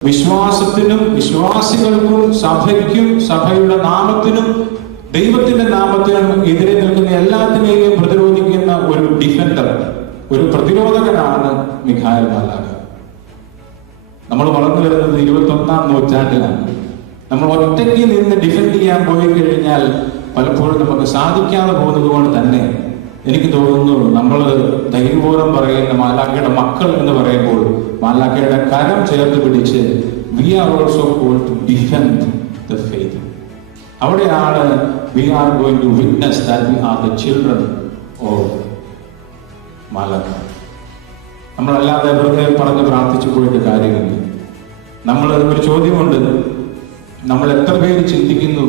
വിശ്വാസത്തിനും വിശ്വാസികൾക്കും സഭയ്ക്കും സഭയുടെ നാമത്തിനും ദൈവത്തിന്റെ നാമത്തിനും എതിരെ നിൽക്കുന്ന എല്ലാത്തിനെയും പ്രതിരോധിക്കുന്ന ഒരു ഡിഫൻഡർ ഒരു പ്രതിരോധകനാണ് മിഖായൽ മാലാഖ നമ്മൾ വളർന്നു വരുന്നത് ഇരുപത്തി ഒന്നാം നൂറ്റാണ്ടിലാണ്. നമ്മൾ ഒറ്റയ്ക്ക് നിന്ന് ഡിഫെൻഡ് ചെയ്യാൻ പോയി കഴിഞ്ഞാൽ പലപ്പോഴും നമുക്ക് സാധിക്കാതെ പോകുന്നത് കൊണ്ട് തന്നെ എനിക്ക് തോന്നുന്നു നമ്മൾ ധൈര്യപൂർവം പറയുന്ന മാലാഖയുടെ മക്കൾ എന്ന് പറയുമ്പോൾ മാലാഖയുടെ കരം ചേർത്ത് പിടിച്ച് we are also call to defend the faith അവിടെയാണ് we are going to witness that we are the children of മാലാഖ. നമ്മളല്ലാതെ വെറുതെ പറഞ്ഞ് പ്രാർത്ഥിച്ചു പോയിട്ട് കാര്യമില്ല. നമ്മൾ ഒരു ചോദ്യമുണ്ട്. നമ്മൾ എത്ര പേര് ചിന്തിക്കുന്നു?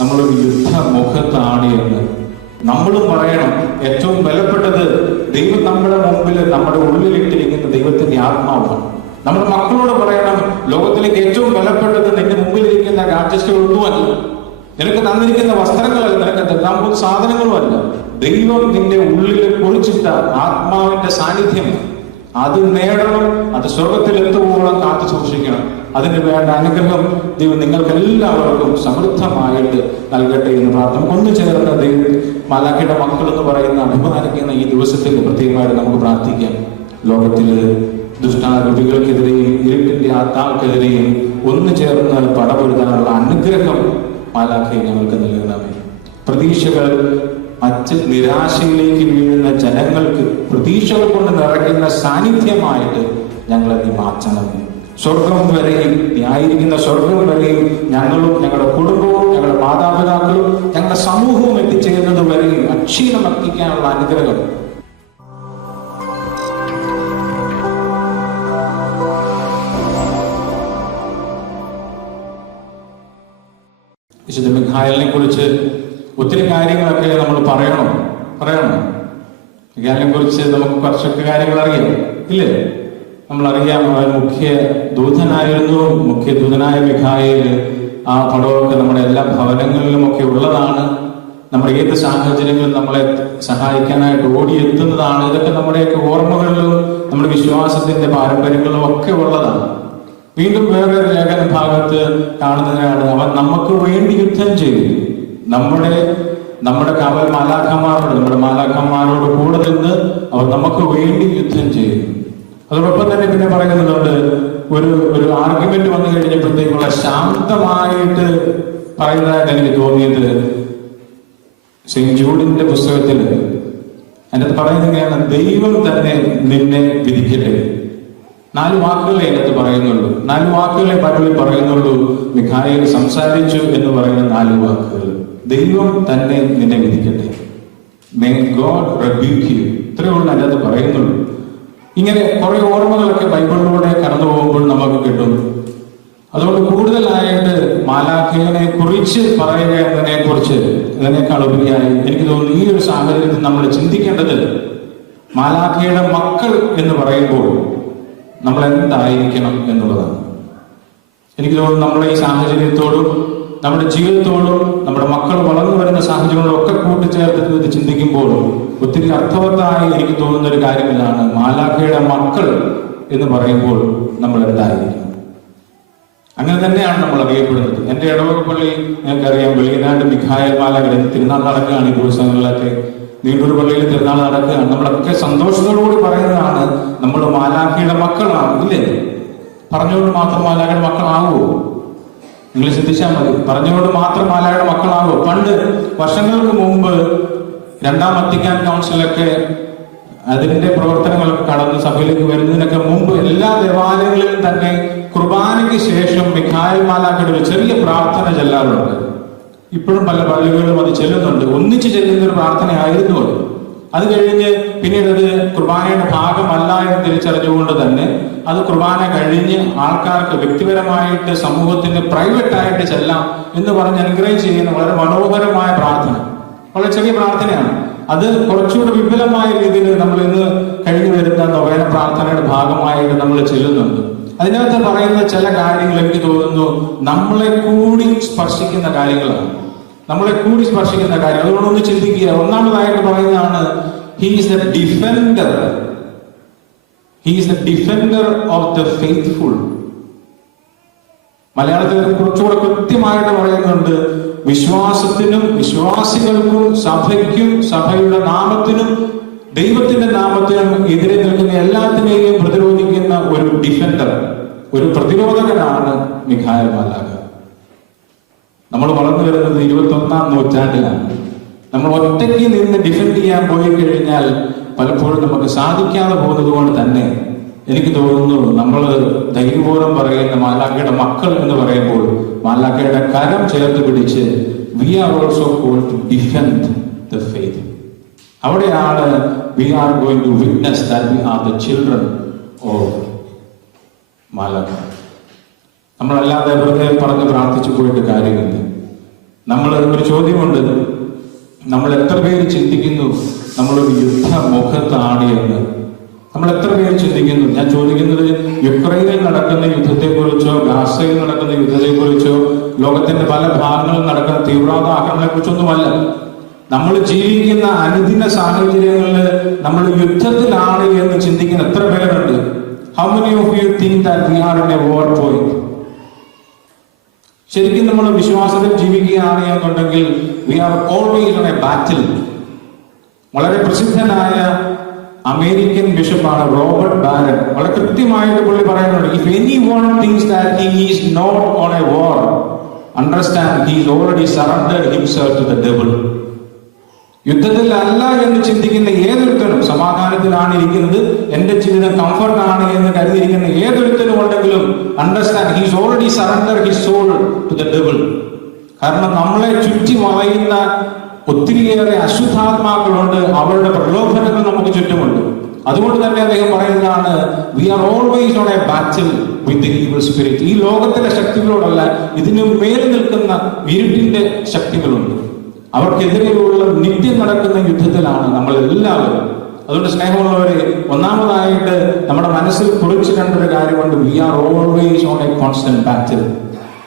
നമ്മളൊരു യുദ്ധമുഖത്താണ് എന്ന്. നമ്മളും പറയണം ഏറ്റവും വിലപ്പെട്ടത് ദൈവം നമ്മുടെ മുമ്പിൽ നമ്മുടെ ഉള്ളിലിട്ടിരിക്കുന്ന ദൈവത്തിന്റെ ആത്മാവാണ്. നമ്മുടെ മക്കളോട് പറയണം ലോകത്തിലേക്ക് ഏറ്റവും വിലപ്പെട്ടത് നിന്റെ മുമ്പിലിരിക്കുന്ന രാജ്യസ്ഥകളൊന്നുമല്ല നിനക്ക് തന്നിരിക്കുന്ന വസ്ത്രങ്ങളല്ല നിനക്ക് തരാൻ പോകുന്ന സാധനങ്ങളുമല്ല ദൈവം നിന്റെ ഉള്ളിൽ കുറിച്ചിട്ട ആത്മാവിന്റെ സാന്നിധ്യം. അത് നേടണം അത് സ്വർഗത്തിൽ എത്തുവോളം കാത്തു സൂക്ഷിക്കണം. അതിന് വേണ്ട അനുഗ്രഹം ദൈവം നിങ്ങൾക്ക് എല്ലാവർക്കും സമൃദ്ധമായിട്ട് നൽകട്ടെ എന്ന് പ്രാർത്ഥന ഒന്ന് ചേർന്ന ദൈവം മാലാഖയുടെ മക്കൾ എന്ന് പറയുന്ന അഭിമാനിക്കുന്ന ഈ ദിവസത്തിൽ പ്രത്യേകമായിട്ട് നമുക്ക് പ്രാർത്ഥിക്കാം. ലോകത്തിൽ ദുഷ്ടാരൂപികൾക്കെതിരെയും ഇരുട്ടിന്റെ ആത്മാക്കൾക്കെതിരെയും ഒന്ന് ചേർന്ന് പടപൊരുതാനുള്ള അനുഗ്രഹം മാലാഖയെ ഞങ്ങൾക്ക് നൽകണമേ. പ്രതീക്ഷകൾ അച്ഛൻ നിരാശയിലേക്ക് വീഴുന്ന ജനങ്ങൾക്ക് പ്രതീക്ഷകൾ കൊണ്ട് നിറയ്ക്കുന്ന സാന്നിധ്യമായിട്ട് ഞങ്ങളെ നീ മാറ്റണമേ. സ്വർഗം വരെയും ന്യായിരിക്കുന്ന സ്വർഗം വരെയും ഞങ്ങളും ഞങ്ങളുടെ കുടുംബവും ഞങ്ങളുടെ മാതാപിതാക്കളും ഞങ്ങളുടെ സമൂഹവും എത്തിച്ചേരുന്നത് വരെയും അക്ഷീണമർത്തിക്കാനുള്ള അനുഗ്രഹം. വിശുദ്ധ കുറിച്ച് ഒത്തിരി കാര്യങ്ങളൊക്കെ നമ്മൾ പറയണം. പറയണം. മിഖായലിനെ കുറിച്ച് നമുക്ക് കുറച്ചൊക്കെ കാര്യങ്ങൾ അറിയാം. ഇല്ലേ? നമ്മൾ അറിയാം അവൻ മുഖ്യ ദൂതനായിരുന്നു. മുഖ്യ ദൂതനായ മിഖായേൽ ആ പടമൊക്കെ നമ്മുടെ എല്ലാ ഭവനങ്ങളിലും ഒക്കെ ഉള്ളതാണ്. നമ്മുടെ ഏത് സാഹചര്യങ്ങളിലും നമ്മളെ സഹായിക്കാനായിട്ട് ഓടിയെത്തുന്നതാണ്. ഇതൊക്കെ നമ്മുടെയൊക്കെ ഓർമ്മകളിലും നമ്മുടെ വിശ്വാസത്തിന്റെ പാരമ്പര്യങ്ങളിലും ഒക്കെ ഉള്ളതാണ്. വീണ്ടും വേറെ ലേഖന ഭാഗത്ത് കാണുന്നതിനാണ് അവൻ നമുക്ക് വേണ്ടി യുദ്ധം ചെയ്തു. നമ്മുടെ നമ്മുടെ കാവൽ മാലാഖമാരോട് നമ്മുടെ മാലാഖമാരോട് കൂടെ നിന്ന് അവൻ നമുക്ക് വേണ്ടി യുദ്ധം ചെയ്തു. അതോടൊപ്പം തന്നെ പിന്നെ പറയുന്നുണ്ട് ഒരു ഒരു ആർഗ്യുമെന്റ് വന്നു കഴിഞ്ഞപ്പോഴത്തേക്കുള്ള ശാന്തമായിട്ട് പറയുന്നതായിട്ട് എനിക്ക് തോന്നിയത്. സെയിന്റ് ജൂഡിന്റെ പുസ്തകത്തിൽ അതിനകത്ത് പറയുന്നതാണ് ദൈവം തന്നെ നിന്നെ വിധിക്കട്ടെ. നാല് വാക്കുകളെ അതിനകത്ത് പറയുന്നുള്ളൂ. നാല് വാക്കുകളെ ബൈബിളിൽ പറയുന്നുള്ളൂ. മിഖായിൽ സംസാരിച്ചു എന്ന് പറയുന്ന നാല് വാക്കുകൾ. ദൈവം തന്നെ നിന്നെ വിധിക്കട്ടെ. ഗോഡ് റബ്യൂക്ക് ഇത്രയുള്ള അതിനകത്ത് പറയുന്നുള്ളൂ. ഇങ്ങനെ കുറെ ഓർമ്മകളൊക്കെ ബൈബിളിലൂടെ കടന്നു പോകുമ്പോൾ നമുക്ക് കിട്ടും. അതുകൊണ്ട് കൂടുതലായിട്ട് മാലാഖയെ കുറിച്ച് പറയുക എന്നതിനെ കുറിച്ച് ഇതിനേക്കാൾ ഉപരിയായി എനിക്ക് തോന്നുന്നു ഈ ഒരു സാഹചര്യത്തിൽ നമ്മൾ ചിന്തിക്കേണ്ടത് മാലാഖയുടെ മക്കൾ എന്ന് പറയുമ്പോൾ നമ്മൾ എന്തായിരിക്കണം എന്നുള്ളതാണ്. എനിക്ക് തോന്നുന്നു നമ്മളെ ഈ സാഹചര്യത്തോടും നമ്മുടെ ജീവിതത്തോടും നമ്മുടെ മക്കൾ വളർന്നു വരുന്ന സാഹചര്യങ്ങളോടും ഒക്കെ കൂട്ടിച്ചേർത്ത് ഇത് ചിന്തിക്കുമ്പോൾ ഒത്തിരി അർത്ഥവത്തായി എനിക്ക് തോന്നുന്ന ഒരു കാര്യമില്ലാണ് മാലാഖയുടെ മക്കൾ എന്ന് പറയുമ്പോൾ നമ്മൾ എന്തായിരിക്കും? അങ്ങനെ തന്നെയാണ് നമ്മൾ അറിയപ്പെടുന്നത്. എന്റെ ഇടവക പള്ളി ഞങ്ങൾക്കറിയാം വെളിയനാട് മിഖായൽ മാലാഖ തിരുനാൾ നടക്കുകയാണ് ഈ ദിവസങ്ങളിലൊക്കെ. നീണ്ടൂർ പള്ളിയിൽ തിരുനാൾ നടക്കുകയാണ്. നമ്മളൊക്കെ സന്തോഷത്തോടുകൂടി പറയുന്നതാണ് നമ്മൾ മാലാഖയുടെ മക്കളാണ് ഇല്ലേ? പറഞ്ഞുകൊണ്ട് മാത്രം മാലാഖയുടെ മക്കളാകുമോ നിങ്ങൾ ശ്രദ്ധിച്ചാൽ മതി. പറഞ്ഞുകൊണ്ട് മാത്രം മാലയുടെ മക്കളാകുമോ പണ്ട് വർഷങ്ങൾക്ക് മുമ്പ് രണ്ടാം വത്തിക്കാൻ കൗൺസിലൊക്കെ അതിന്റെ പ്രവർത്തനങ്ങളൊക്കെ കടന്ന് സഭയിലേക്ക് വരുന്നതിനൊക്കെ മുമ്പ് എല്ലാ ദേവാലയങ്ങളിലും തന്നെ കുർബാനയ്ക്ക് ശേഷം മിഖായൽ മാലാഖയുടെ ഒരു ചെറിയ പ്രാർത്ഥന ചെല്ലാറുണ്ട്. ഇപ്പോഴും പല പള്ളികളിലും അത് ചെല്ലുന്നുണ്ട്. ഒന്നിച്ചു ചെല്ലുന്ന ഒരു പ്രാർത്ഥനയായിരുന്നു അത്. അത് കഴിഞ്ഞ് പിന്നീട് അത് കുർബാനയുടെ ഭാഗമല്ല എന്ന് തിരിച്ചറിഞ്ഞുകൊണ്ട് തന്നെ അത് കുർബാന കഴിഞ്ഞ് ആൾക്കാർക്ക് വ്യക്തിപരമായിട്ട് സമൂഹത്തിന് പ്രൈവറ്റ് ആയിട്ട് ചെല്ലാം എന്ന് പറഞ്ഞ് അനുഗ്രഹം ചെയ്യുന്ന വളരെ മനോഹരമായ പ്രാർത്ഥന. വളരെ ചെറിയ പ്രാർത്ഥനയാണ്. അത് കുറച്ചുകൂടി വിപുലമായ രീതിയിൽ നമ്മൾ ഇന്ന് കഴിഞ്ഞു വരുന്ന നൊവേന പ്രാർത്ഥനയുടെ ഭാഗമായിട്ട് നമ്മൾ ചെല്ലുന്നുണ്ട്. അതിനകത്ത് പറയുന്ന ചില കാര്യങ്ങൾ എനിക്ക് തോന്നുന്നു നമ്മളെ കൂടി സ്പർശിക്കുന്ന കാര്യങ്ങളാണ്. നമ്മളെ കൂടി സ്പർശിക്കുന്ന കാര്യം. അതുകൊണ്ട് ഒന്ന് ചിന്തിക്കുക. ഒന്നാമതായിട്ട് പറയുന്നതാണ് he is the defender he is the defender of the faithful മലയാളത്തിൽ കുറച്ചുകൂടെ കൃത്യമായിട്ട് പറയുന്നുണ്ട് വിശ്വാസത്തിനും വിശ്വാസികൾക്കും സഭയ്ക്കും സഭയുടെ നാമത്തിനും ദൈവത്തിന്റെ നാമത്തിനും എതിരെ നിൽക്കുന്ന എല്ലാത്തിനെയും പ്രതിരോധിക്കുന്ന ഒരു ഡിഫൻഡർ ഒരു പ്രതിരോധകനാണ് മിഖായൽ മാലാഖ. നമ്മൾ വളർന്നു വരുന്നത് ഇരുപത്തി ഒന്നാം നൂറ്റാണ്ടിലാണ്. നമ്മൾ ഒറ്റയ്ക്ക് നിന്ന് ഡിഫെൻഡ് ചെയ്യാൻ പോയി കഴിഞ്ഞാൽ പലപ്പോഴും നമുക്ക് സാധിക്കാതെ പോകുന്നത് കൊണ്ട് തന്നെ എനിക്ക് തോന്നുന്നു നമ്മൾ ധൈര്യപൂർവം പറയുന്ന മാലാക്കയുടെ മക്കൾ എന്ന് പറയുമ്പോൾ മാലാക്കയുടെ കരം ചേർത്ത് പിടിച്ച് we are also call to defend the faith അവിടെയാണ് we are going to witness that we are the children of മാലാഖ. നമ്മളല്ലാതെ വെറുതെ പറഞ്ഞ് പ്രാർത്ഥിച്ചു പോയിട്ട് കാര്യമില്ല. നമ്മൾ ഒരു ചോദ്യമുണ്ട്. നമ്മൾ എത്ര പേര് ചിന്തിക്കുന്നു? നമ്മളൊരു യുദ്ധ മുഖത്താണ് എന്ന്. നമ്മൾ എത്ര പേര് ചിന്തിക്കുന്നു? ഞാൻ ചോദിക്കുന്നത് യുക്രൈനിൽ നടക്കുന്ന യുദ്ധത്തെക്കുറിച്ചോ ഗാസയിൽ നടക്കുന്ന യുദ്ധത്തെക്കുറിച്ചോ ലോകത്തിന്റെ പല ഭാഗങ്ങളിൽ നടക്കുന്ന തീവ്രവാദ ആക്രമണങ്ങളെ കുറിച്ചൊന്നുമല്ല നമ്മൾ ജീവിക്കുന്ന അനുദിന സാഹചര്യങ്ങളിൽ നമ്മൾ യുദ്ധത്തിലാണ് എന്ന് ചിന്തിക്കുന്ന എത്ര പേരുണ്ട്? How many of you think that we are in a war point ശരിക്കും നമ്മൾ വിശ്വാസത്തിൽ ജീവിക്കുകയാണ് എന്നുണ്ടെങ്കിൽ we are always on a battle വളരെ പ്രസിദ്ധനായ അമേരിക്കൻ ബിഷപ്പാണ് റോബർട്ട് ബാരൻ. വളരെ കൃത്യമായിട്ട് പുള്ളി പറയുന്നുണ്ട് if anyone thinks that he is not on a war understand he is already surrender himself to the devil യുദ്ധത്തിൽ അല്ല എന്ന് ചിന്തിക്കുന്ന ഏതൊരുത്തനും സമാധാനത്തിലാണ് ഇരിക്കുന്നത് എന്റെ ജീവിതം കംഫർട്ടാണ് എന്ന് കരുതിയിരിക്കുന്ന ഏതൊരുത്തനും ഉണ്ടെങ്കിലും understand he's already surrender his soul to the കാരണം നമ്മളെ ചുറ്റി വളയുന്ന ഒത്തിരിയേറെ അശുദ്ധാത്മാക്കളുണ്ട്. അവരുടെ പ്രലോഭനങ്ങൾ നമുക്ക് ചുറ്റുമുണ്ട്. അതുകൊണ്ട് തന്നെ അദ്ദേഹം പറയുന്നതാണ് we are always on a battle with evil spirit ഈ ലോകത്തിലെ ശക്തികളോടല്ല ഇതിനു മേൽ നിൽക്കുന്ന ഇരുട്ടിന്റെ ശക്തികളുണ്ട്. അവർക്കെതിരെയുള്ള നടക്കുന്ന യുദ്ധത്തിലാണ് നമ്മൾ എല്ലാവരും അതുകൊണ്ട് സ്നേഹമുള്ളവരെ ഒന്നാമതായിട്ട് നമ്മുടെ മനസ്സിൽ കുറിച്ച് ഒരു കാര്യമുണ്ട് we are always on a constant battle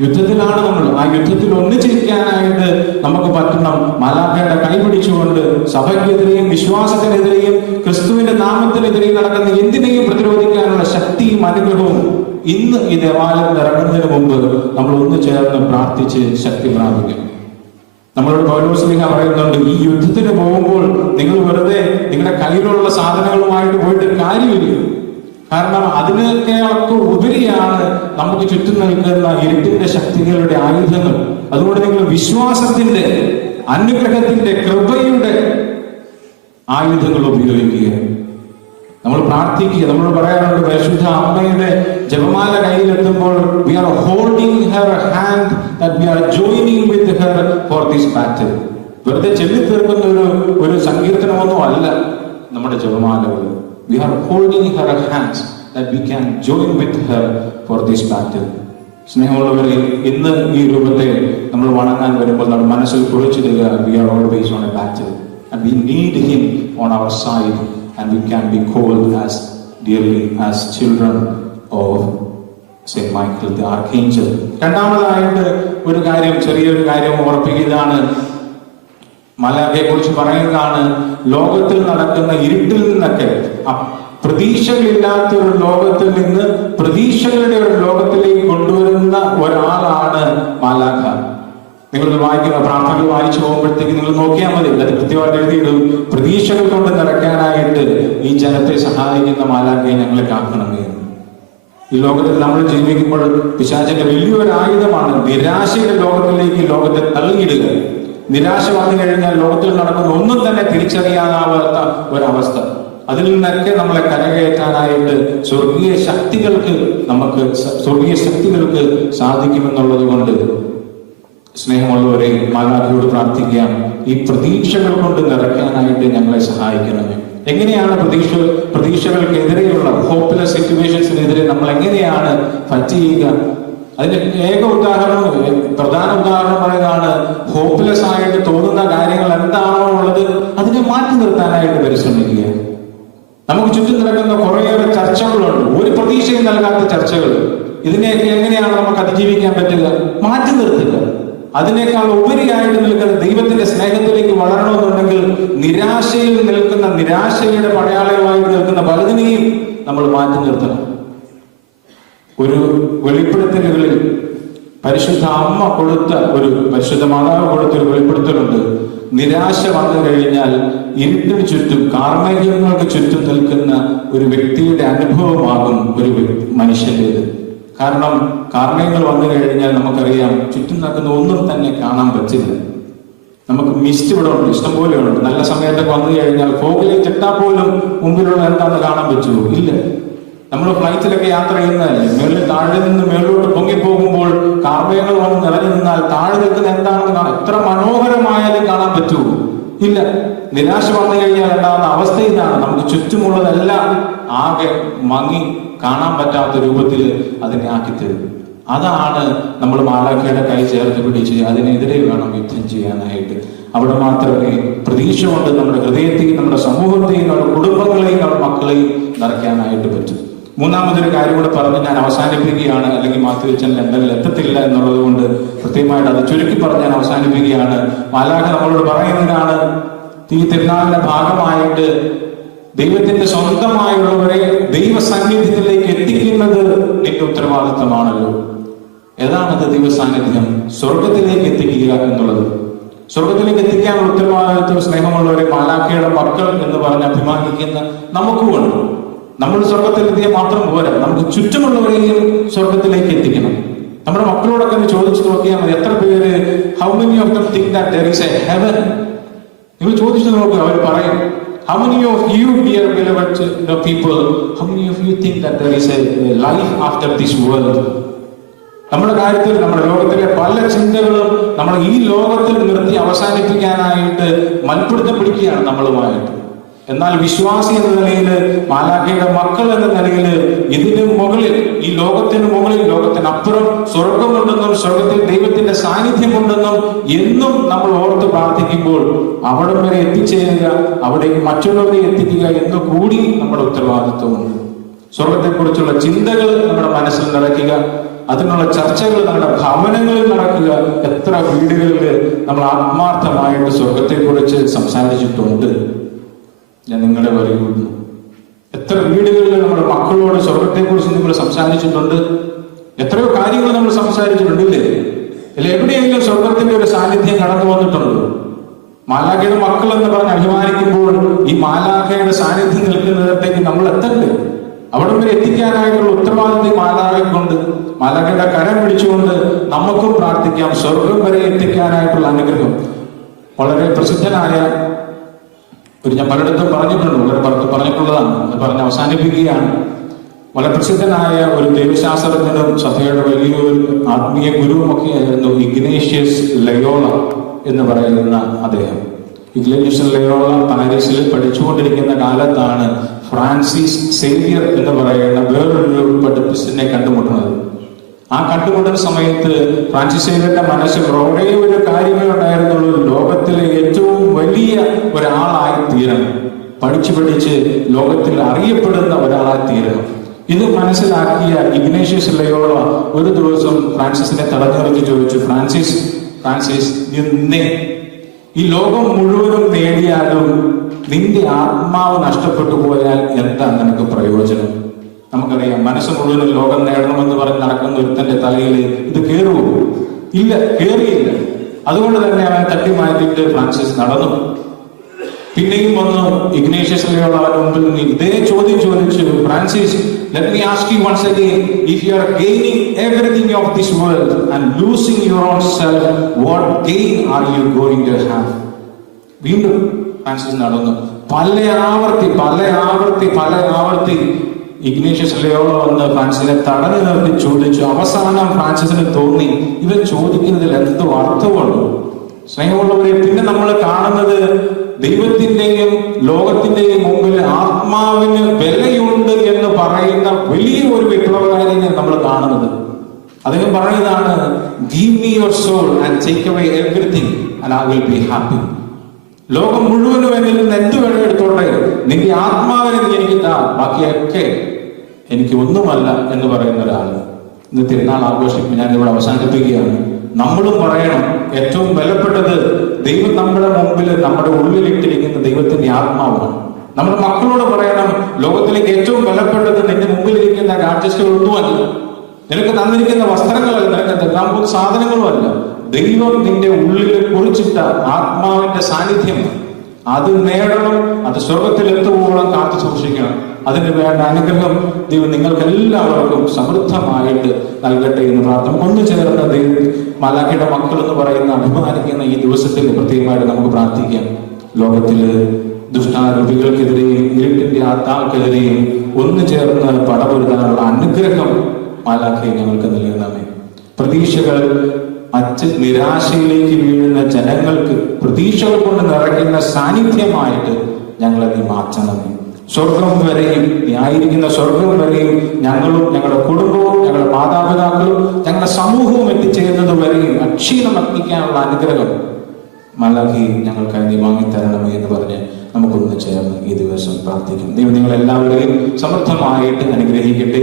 യുദ്ധത്തിലാണ് നമ്മൾ. ആ യുദ്ധത്തിൽ ഒന്നിച്ചിരിക്കാനായിട്ട് നമുക്ക് പറ്റണം. മാലാഖയുടെ കൈ പിടിച്ചുകൊണ്ട് സഭയ്ക്കെതിരെയും വിശ്വാസത്തിനെതിരെയും ക്രിസ്തുവിന്റെ നാമത്തിനെതിരെയും നടക്കുന്ന എന്തിനേയും പ്രതിരോധിക്കാനുള്ള ശക്തിയും അനുഗ്രഹവും ഇന്ന് ഈ ദേവാലയം ഇറങ്ങുന്നതിന് മുമ്പ് നമ്മൾ ഒന്ന് ചേർന്ന് പ്രാർത്ഥിച്ച് ശക്തി പ്രാപിക്കും നമ്മളോട് പൗലോസ്ലിഹ പറയുന്നുണ്ട് ഈ യുദ്ധത്തിന് പോകുമ്പോൾ നിങ്ങൾ വെറുതെ നിങ്ങളുടെ കയ്യിലുള്ള സാധനങ്ങളുമായിട്ട് പോയിട്ട് കാര്യമില്ല. കാരണം അതിനൊക്കെ ഉപരിയാണ് നമുക്ക് ചുറ്റും നിൽക്കുന്ന ഇരുട്ടിന്റെ ശക്തികളുടെ ആയുധങ്ങൾ. അതുകൊണ്ട് നിങ്ങൾ വിശ്വാസത്തിന്റെ അനുഗ്രഹത്തിന്റെ കൃപയുടെ ആയുധങ്ങൾ ഉപയോഗിക്കുക. നമ്മൾ പ്രാർത്ഥിക്കുക. നമ്മൾ പറയാറുണ്ട് പരിശുദ്ധ അമ്മയുടെ ജപമാല കയ്യിലെത്തുമ്പോൾ we are holding her hand that we are joining with her for this battle വെറുതെ ചൊല്ലി തീർക്കുന്ന ഒരു ഒരു സങ്കീർത്തനമൊന്നും അല്ല നമ്മുടെ ജപമാലകൾ. We are holding her hands that we can join with her for this battle സ്നേഹമുള്ളവരെ ഇന്ന് ഈ രൂപത്തെ നമ്മൾ വണങ്ങാൻ വരുമ്പോൾ നമ്മുടെ മനസ്സിൽ കുറിച്ചിടുക we are always on a battle and we need him on our side and we can be called as dearly as children of Saint Michael the Archangel. രണ്ടാമതായിട്ട് ഒരു കാര്യം ചെറിയൊരു കാര്യം ഓർപ്പിക്കുന്നതാണ് മലയെ കുറിച്ച് പറയുന്നതാണ് ലോകത്തിൽ നടക്കുന്ന ഇരുട്ടിൽ നിന്നൊക്കെ പ്രതീക്ഷകളില്ലാത്ത ഒരു ലോകത്തിൽ നിന്ന് പ്രതീക്ഷകളുടെ ഒരു ലോകത്തിലേക്ക് കൊണ്ടുവരുന്ന ഒരാളാണ് മാലാഖ നിങ്ങൾ വായിക്കുന്ന പ്രാർത്ഥനകൾ വായിച്ചു പോകുമ്പോഴത്തേക്ക് നിങ്ങൾ നോക്കിയാൽ മതി അത് കൃത്യമായിട്ട് എഴുതിയിടും പ്രതീക്ഷകൾ കൊണ്ട് നിറയ്ക്കാനായിട്ട് ഈ ജനത്തെ സഹായിക്കുന്ന മാലാഖയെ ഞങ്ങളെ കാക്കണമേ. ഈ ലോകത്തിൽ നമ്മൾ ജീവിക്കുമ്പോൾ പിശാചിന്റെ വലിയൊരു ആയുധമാണ് നിരാശയുടെ ലോകത്തിലേക്ക് ലോകത്തെ തള്ളിയിടുക. നിരാശ വന്നു കഴിഞ്ഞാൽ ലോകത്തിൽ നടക്കുന്ന ഒന്നും തന്നെ തിരിച്ചറിയാനാവാത്ത ഒരവസ്ഥ. അതിൽ നിന്നൊക്കെ നമ്മളെ കരകയറ്റാനായിട്ട് സ്വർഗീയ ശക്തികൾക്ക് നമുക്ക് സ്വർഗീയ ശക്തികൾക്ക് സാധിക്കുമെന്നുള്ളത് കൊണ്ട് സ്നേഹമുള്ളവരെ മാലാഖയോട് പ്രാർത്ഥിക്കാം. ഈ പ്രതീക്ഷകൾ കൊണ്ട് നിറയ്ക്കാനായിട്ട് ഞങ്ങളെ സഹായിക്കണമേ. എങ്ങനെയാണ് പ്രതീക്ഷ പ്രതീക്ഷകൾക്കെതിരെയുള്ള ഹോപ്പ്ലെസ് സിറ്റുവേഷൻസിനെതിരെ നമ്മൾ എങ്ങനെയാണ് ഫൈറ്റ് ചെയ്യുക? അതിന്റെ ഏക ഉദാഹരണം പ്രധാന ഉദാഹരണം പറയുന്നതാണ് ഹോപ്പ്ലെസ് ആയിട്ട് തോന്നുന്ന കാര്യങ്ങൾ എന്താണോ ഉള്ളത് അതിനെ മാറ്റി നിർത്താനായിട്ട് പരിശ്രമിക്കുക. നമുക്ക് ചുറ്റും നടക്കുന്ന കുറേയേറെ ചർച്ചകളുണ്ട്. ഒരു പ്രതീക്ഷയും നൽകാത്ത ചർച്ചകൾ. ഇതിനെയൊക്കെ എങ്ങനെയാണ് നമുക്ക് അതിജീവിക്കാൻ പറ്റുക? മാറ്റി നിർത്തുക. അതിനേക്കാൾ ഉപരിയായിട്ട് നിൽക്കുന്ന ദൈവത്തിന്റെ സ്നേഹത്തിലേക്ക് വളരണമെന്നുണ്ടെങ്കിൽ നിരാശയിൽ നിൽക്കുന്ന നിരാശയുടെ പടയാളികളായി നിൽക്കുന്ന പലതിനെയും നമ്മൾ മാറ്റി നിർത്തണം. ഒരു വെളിപ്പെടുത്തലുകളിൽ പരിശുദ്ധ അമ്മ കൊടുത്ത ഒരു പരിശുദ്ധ മാതാവ് കൊടുത്ത ഒരു വെളിപ്പെടുത്തലുണ്ട്. നിരാശ വന്നു കഴിഞ്ഞാൽ ഇരുട്ടിന് ചുറ്റും കാർമേഘങ്ങൾക്ക് ചുറ്റും നിൽക്കുന്ന ഒരു വ്യക്തിയുടെ അനുഭവമാകും ഒരു മനുഷ്യന്റേത് കാരണം കാരണങ്ങൾ വന്നു കഴിഞ്ഞാൽ നമുക്കറിയാം ചുറ്റും നടക്കുന്ന ഒന്നും തന്നെ കാണാൻ പറ്റില്ല. നമുക്ക് മിസ്റ്റ് ഇവിടെ ഉണ്ട് ഇഷ്ടം പോലെ ഉണ്ട്. നല്ല സമയത്തൊക്കെ വന്നു കഴിഞ്ഞാൽ ഫോഗിലേക്ക് ചെട്ടാ പോലും മുമ്പിലുള്ള എന്താണെന്ന് കാണാൻ പറ്റുമോ? ഇല്ല. നമ്മൾ ഫ്ലൈറ്റിലൊക്കെ യാത്ര ചെയ്യുന്നതല്ലേ? മേളിൽ താഴെ നിന്ന് മേളിലോട്ട് പൊങ്ങിപ്പോകുമ്പോൾ കാർമേഘങ്ങൾ വന്ന് നിറഞ്ഞു നിന്നാൽ താഴെ നിൽക്കുന്ന എന്താണെന്ന് കാണാം എത്ര മനോഹരമായാലും കാണാൻ പറ്റുമോ? ഇല്ല. നിരാശ വന്നു കഴിഞ്ഞാൽ ഉണ്ടാകുന്ന അവസ്ഥയിലാണ്. നമുക്ക് ചുറ്റുമുള്ളതെല്ലാം ആകെ മങ്ങി കാണാൻ പറ്റാത്ത രൂപത്തിൽ അതിനെ ആക്കി തരും അതാണ് നമ്മൾ മാലാഖയുടെ കൈ ചേർത്ത് പിടിച്ച് അതിനെതിരെ വേണം യുദ്ധം ചെയ്യാനായിട്ട്. അവിടെ മാത്രമേ പ്രതീക്ഷ കൊണ്ട് നമ്മുടെ ഹൃദയത്തെയും നമ്മുടെ സമൂഹത്തെയും നമ്മുടെ കുടുംബങ്ങളെയും നമ്മുടെ മക്കളെയും നിറയ്ക്കാനായിട്ട് പറ്റും. മൂന്നാമതൊരു കാര്യം കൂടെ പറഞ്ഞ് ഞാൻ അവസാനിപ്പിക്കുകയാണ്. അല്ലെങ്കിൽ മാത്യു വെച്ചൻ ലണ്ടനിൽ എത്തത്തില്ല എന്നുള്ളത് കൊണ്ട് കൃത്യമായിട്ട് അത് ചുരുക്കി പറഞ്ഞ് ഞാൻ അവസാനിപ്പിക്കുകയാണ്. മാലാഖ നമ്മളോട് പറയുന്നതാണ് ഈ തിരുനാളിന്റെ ഭാഗമായിട്ട് ദൈവത്തിന്റെ സ്വന്തമായുള്ളവരെ ദൈവസാന്നിധ്യത്തിലേക്ക് എത്തിക്കുന്നത് നിന്റെ ഉത്തരവാദിത്വമാണല്ലോ ഏതാണത് ദൈവ സാന്നിധ്യം സ്വർഗത്തിലേക്ക് എത്തിക്കുക എന്നുള്ളത്. സ്വർഗത്തിലേക്ക് എത്തിക്കാനുള്ള ഉത്തരവാദിത്വം സ്നേഹമുള്ളവരെ മാലാഖയുടെ മക്കൾ എന്ന് പറഞ്ഞ് അഭിമാനിക്കുന്ന നമുക്കുമുണ്ട്. നമ്മൾ സ്വർഗത്തിലെത്തിയാൽ മാത്രം പോരാ. നമുക്ക് ചുറ്റുമുള്ളവരെയും സ്വർഗത്തിലേക്ക് എത്തിക്കണം. നമ്മുടെ മക്കളോടൊക്കെ ചോദിച്ചു നോക്കിയാൽ മതി. എത്ര പേര്? How many of them think that there is a heaven നിങ്ങൾ ചോദിച്ചു നോക്കുക അവർ പറയും. How of you, you dear the people, how many of you think that there is a life after this world? നമ്മുടെ കാര്യത്തിൽ നമ്മുടെ ലോകത്തിലെ പല ചിന്തകളും നമ്മൾ ഈ ലോകത്തിൽ നിർത്തി അവസാനിപ്പിക്കാനായിട്ട് മൽപ്പിടുത്തം പിടിക്കുകയാണ് നമ്മളുമായിട്ട് എന്നാൽ വിശ്വാസി എന്ന നിലയിൽ മാലാഖയുടെ മക്കൾ എന്ന നിലയിൽ ഇതിന് മുകളിൽ ഈ ലോകത്തിന് മുകളിൽ ലോകത്തിനപ്പുറം സ്വർഗമുണ്ടെന്നും സ്വർഗത്തിൽ ദൈവത്തിന്റെ സാന്നിധ്യമുണ്ടെന്നും എന്നും നമ്മൾ ഓർത്ത് പ്രാർത്ഥിക്കുമ്പോൾ അവിടെ വരെ എത്തിച്ചേരുക അവിടേക്ക് മറ്റുള്ളവരെ എത്തിക്കുക എന്ന് കൂടി നമ്മുടെ ഉത്തരവാദിത്വമുണ്ട്. സ്വർഗത്തെക്കുറിച്ചുള്ള ചിന്തകൾ നമ്മുടെ മനസ്സിൽ നടക്കുക അതിനുള്ള ചർച്ചകൾ നമ്മുടെ ഭവനങ്ങളിൽ നടക്കുക എത്ര വീടുകളിൽ നമ്മൾ ആത്മാർത്ഥമായിട്ട് സ്വർഗത്തെക്കുറിച്ച് സംസാരിച്ചിട്ടുണ്ട്. ഞാൻ നിങ്ങളെ പറയുന്നു എത്ര വീടുകളിൽ നമ്മുടെ മക്കളോട് സ്വർഗത്തെക്കുറിച്ച് നിങ്ങൾ സംസാരിച്ചിട്ടുണ്ട്? എത്രയോ കാര്യങ്ങൾ നമ്മൾ സംസാരിച്ചിട്ടുണ്ട് ഇല്ലേ? അല്ലെ? എവിടെയെങ്കിലും സ്വർഗത്തിന്റെ ഒരു സാന്നിധ്യം കടന്നു വന്നിട്ടുണ്ടോ. മാലാഖയുടെ മക്കൾ എന്ന് പറഞ്ഞ് അഭിമാനിക്കുമ്പോൾ ഈ മാലാഖയുടെ സാന്നിധ്യം നിൽക്കുന്നിടത്തേക്ക് നമ്മൾ എത്തണ്ടേ? അവിടെ വരെ എത്തിക്കാനായിട്ടുള്ള ഉത്തരവാദിത്വം മാലാഖയ്ക്കുണ്ട്. മാലാഖയുടെ കരം പിടിച്ചുകൊണ്ട് നമുക്കും പ്രാർത്ഥിക്കാം. സ്വർഗം വരെ എത്തിക്കാനായിട്ടുള്ള അനുഗ്രഹം. വളരെ പ്രസിദ്ധനായ ഒരു ഞാൻ പലയിടത്തും പറഞ്ഞിട്ടുണ്ട്. വളരെ പറ- പറഞ്ഞിട്ടുള്ളതാണ്. അത് പറഞ്ഞ് അവസാനിപ്പിക്കുകയാണ്. വളരെ പ്രസിദ്ധനായ ഒരു ദൈവശാസ്ത്രജ്ഞനും സഭയുടെ വലിയൊരു ആത്മീയ ഗുരുവുമൊക്കെ ആയിരുന്നു ഇഗ്നേഷ്യസ് ലയോള എന്ന് പറയുന്ന അദ്ദേഹം. ഇഗ്നേഷ്യസ് ലയോള പാരീസിൽ പഠിച്ചുകൊണ്ടിരിക്കുന്ന കാലത്താണ് ഫ്രാൻസിസ് സേവിയർ എന്ന് പറയുന്ന വേറൊരു പഠിപ്പിസ്റ്റിനെ കണ്ടുമുട്ടുന്നത്. ആ കണ്ടുമുട്ടുന്ന സമയത്ത് ഫ്രാൻസിസ് സേവിയറിന്റെ മനസ്സിൽ ഒരേ ഒരു കാര്യമേ ഉണ്ടായിരുന്നുള്ളൂ ലോകത്തിലെ ഏറ്റവും വലിയ ഒരാളായി തീരണം. പഠിച്ചു പഠിച്ച് ലോകത്തിൽ അറിയപ്പെടുന്ന ഒരാളായി തീരണം. ഇത് മനസ്സിലാക്കിയ ഇഗ്നേഷ്യസ് ലയോള ഒരു ദിവസം ഫ്രാൻസിസിനെ തടഞ്ഞു നിർത്തി ചോദിച്ചു ഫ്രാൻസിസ് ഫ്രാൻസിസ് നിന്നേ ഈ ലോകം മുഴുവനും നേടിയാലും നിന്റെ ആത്മാവ് നഷ്ടപ്പെട്ടു പോയാൽ എന്താ നിനക്ക് പ്രയോജനം? നമുക്കറിയാം മനസ്സ് മുഴുവനും ലോകം നേടണമെന്ന് പറഞ്ഞ് നടക്കുന്ന ഒരുത്തന്റെ തലയിൽ ഇത് കയറുമോ ഇല്ല കയറിയില്ല അതുകൊണ്ട് തന്നെ അവൻ തട്ടി മാറ്റിയിട്ട് ഫ്രാൻസിസ് നടന്നു. പിന്നെയും വന്നു ഇഗ്നേഷ്യസ് അവന്റെ മുമ്പിൽ നിന്ന് ഇതേ ചോദ്യം ചോദിച്ചു ഫ്രാൻസിസ് വീണ്ടും ഫ്രാൻസിസ് നടന്നു പല ആവർത്തി പല ആവർത്തി പല ആവർത്തി ഇഗ്നേഷ്യസ് ലയോളോ വന്ന് ഫ്രാൻസിനെ തടഞ്ഞു നിർത്തി ചോദിച്ചു അവസാനം ഫ്രാൻസിസിന് തോന്നി? ഇവൻ ചോദിക്കുന്നതിൽ എന്തോ അർത്ഥമുണ്ട് സ്നേഹമുള്ളവരെ പിന്നെ നമ്മൾ കാണുന്നത് ദൈവത്തിന്റെയും ലോകത്തിന്റെയും മുമ്പിൽ ആത്മാവിന് വിലയുണ്ട് എന്ന് പറയുന്ന വലിയ ഒരു വിപ്ലവകാരിനെ നമ്മൾ കാണുന്നത്. അദ്ദേഹം പറയുന്നതാണ് ലോകം മുഴുവനും എന്നിൽ നിന്ന് എന്ത് വേണം നിന്റെ ആത്മാവിനെ നീ എനിക്ക് താ ബാക്കിയൊക്കെ എനിക്ക് ഒന്നുമല്ല എന്ന് പറയുന്ന ഒരാൾ ഇന്ന് തിരുനാൾ ആഘോഷിക്കും ഞാൻ ഇവിടെ അവസാനിപ്പിക്കുകയാണ്. നമ്മളും പറയണം ഏറ്റവും വിലപ്പെട്ടത് ദൈവം നമ്മുടെ മുമ്പിൽ നമ്മുടെ ഉള്ളിലിട്ടിരിക്കുന്ന ദൈവത്തിന്റെ ആത്മാവാണ്. നമ്മുടെ മക്കളോട് പറയണം ലോകത്തിലേക്ക് ഏറ്റവും വിലപ്പെട്ടത് നിന്റെ മുമ്പിലിരിക്കുന്ന രാജ്യസ്കളൊന്നുമല്ല നിനക്ക് തന്നിരിക്കുന്ന വസ്ത്രങ്ങളല്ല നിനക്ക് തന്നാമ്പോ സാധനങ്ങളും അല്ല ദൈവം നിന്റെ ഉള്ളിൽ കുറിച്ചിട്ട ആത്മാവിന്റെ സാന്നിധ്യം. അത് നേടണം അത് സ്വർഗത്തിൽ എത്തുവോളം കാത്തു സൂക്ഷിക്കണം. അതിന് വേണ്ട അനുഗ്രഹം ദൈവം നിങ്ങൾക്ക് എല്ലാവർക്കും സമൃദ്ധമായിട്ട് നൽകട്ടെ എന്ന് പ്രാർത്ഥന ഒന്ന് ചേർന്ന ദൈവം മലാഖയുടെ മക്കൾ എന്ന് പറയുന്ന അഭിമാനിക്കുന്ന ഈ ദിവസത്തിൽ പ്രത്യേകമായിട്ട് നമുക്ക് പ്രാർത്ഥിക്കാം. ലോകത്തിൽ ദുഷ്ടാരൂപികൾക്കെതിരെയും ഇരുട്ടിന്റെ ആത്മാക്കൾക്കെതിരെയും ഒന്ന് ചേർന്ന് പടപൊരുതാനുള്ള അനുഗ്രഹം മാലാഖയെ ഞങ്ങൾക്ക് നൽകണമേ. പ്രതീക്ഷകൾ അച്ച് നിരാശയിലേക്ക് വീഴുന്ന ജനങ്ങൾക്ക് പ്രതീക്ഷകൾ കൊണ്ട് നിറയ്ക്കുന്ന സാന്നിധ്യമായിട്ട് ഞങ്ങളെ നീ മാറ്റണമേ. സ്വർഗം വരെയും ആയിരിക്കുന്ന സ്വർഗം വരെയും ഞങ്ങളും ഞങ്ങളുടെ കുടുംബവും ഞങ്ങളുടെ മാതാപിതാക്കളും ഞങ്ങളുടെ സമൂഹവും എത്തിച്ചേരുന്നത് വരെയും അക്ഷീണം അർപ്പിക്കാനുള്ള അനുഗ്രഹം മലകി ഞങ്ങൾക്കായി നീ വാങ്ങിത്തരണമേ എന്ന് പറഞ്ഞ് നമുക്കൊന്ന് ചേർന്ന് ഈ ദിവസം പ്രാർത്ഥിക്കും. ദൈവം നിങ്ങൾ എല്ലാവരെയും സമൃദ്ധമായിട്ട് അനുഗ്രഹിക്കട്ടെ.